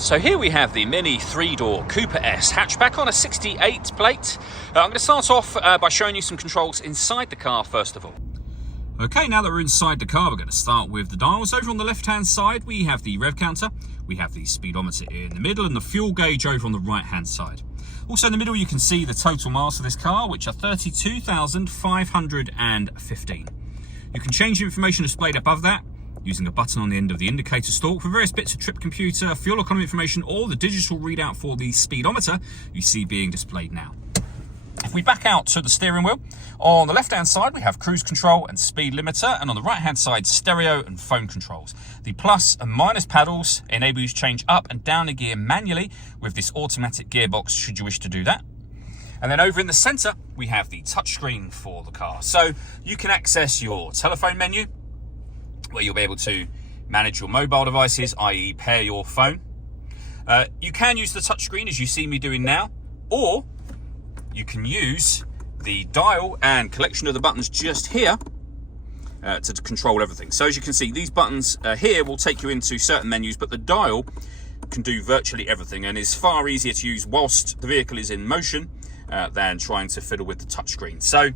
So here we have the Mini 3-door Cooper S hatchback on a 68 plate. I'm going to start off by showing you some controls inside the car first of all. Okay, now that we're inside the car, we're going to start with the dials. Over on the left-hand side, we have the rev counter, we have the speedometer in the middle, and the fuel gauge over on the right-hand side. Also in the middle, you can see the total miles of this car, which are 32,515. You can change the information displayed above that using a button on the end of the indicator stalk for various bits of trip computer, fuel economy information, or the digital readout for the speedometer you see being displayed now. If we back out to the steering wheel, on the left-hand side we have cruise control and speed limiter, and on the right-hand side stereo and phone controls. The plus and minus paddles enable you to change up and down a gear manually with this automatic gearbox should you wish to do that. And then over in the centre we have the touchscreen for the car. So you can access your telephone menu, where you'll be able to manage your mobile devices, i.e. pair your phone. You can use the touchscreen as you see me doing now, or you can use the dial and collection of the buttons just here to control everything. So as you can see, these buttons here will take you into certain menus, but the dial can do virtually everything and is far easier to use whilst the vehicle is in motion than trying to fiddle with the touchscreen. So,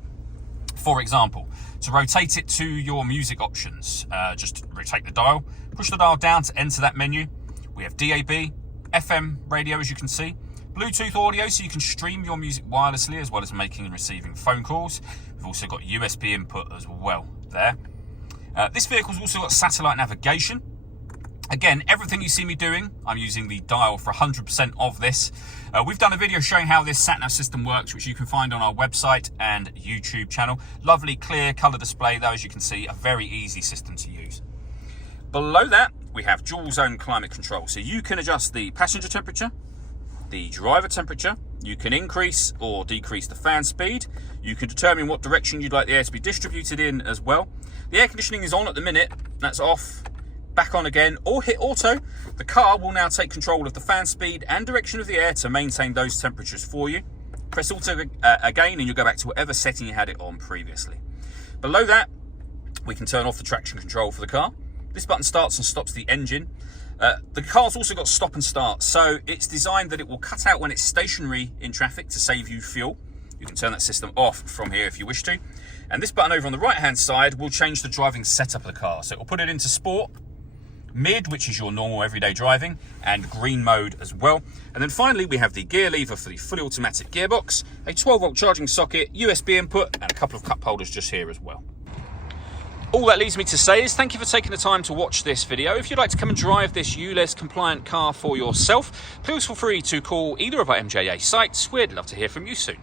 for example, to rotate it to your music options, just rotate the dial, push the dial down to enter that menu. We have DAB, FM radio, as you can see, Bluetooth audio, so you can stream your music wirelessly as well as making and receiving phone calls. We've also got USB input as well there. This vehicle's also got satellite navigation. Again, everything you see me doing, I'm using the dial for 100% of this. We've done a video showing how this sat-nav system works, which you can find on our website and YouTube channel. Lovely, clear colour display though, as you can see, a very easy system to use. Below that, we have dual zone climate control. So you can adjust the passenger temperature, the driver temperature, you can increase or decrease the fan speed, you can determine what direction you'd like the air to be distributed in as well. The air conditioning is on at the minute, that's off, back on again, or hit auto. The car will now take control of the fan speed and direction of the air to maintain those temperatures for you. Press auto again and you'll go back to whatever setting you had it on previously. Below that, we can turn off the traction control for the car. This button starts and stops the engine. The car's also got stop and start, so it's designed that it will cut out when it's stationary in traffic to save you fuel. You can turn that system off from here if you wish to. And this button over on the right hand side will change the driving setup of the car. So it will put it into sport, mid, which is your normal everyday driving, and green mode as well. And then finally we have the gear lever for the fully automatic gearbox, a 12-volt charging socket, USB input, and a couple of cup holders just here as well. All that leaves me to say is thank you for taking the time to watch this video. If you'd like to come and drive this ULEZ compliant car for yourself, please feel free to call either of our MJA sites. We'd love to hear from you soon.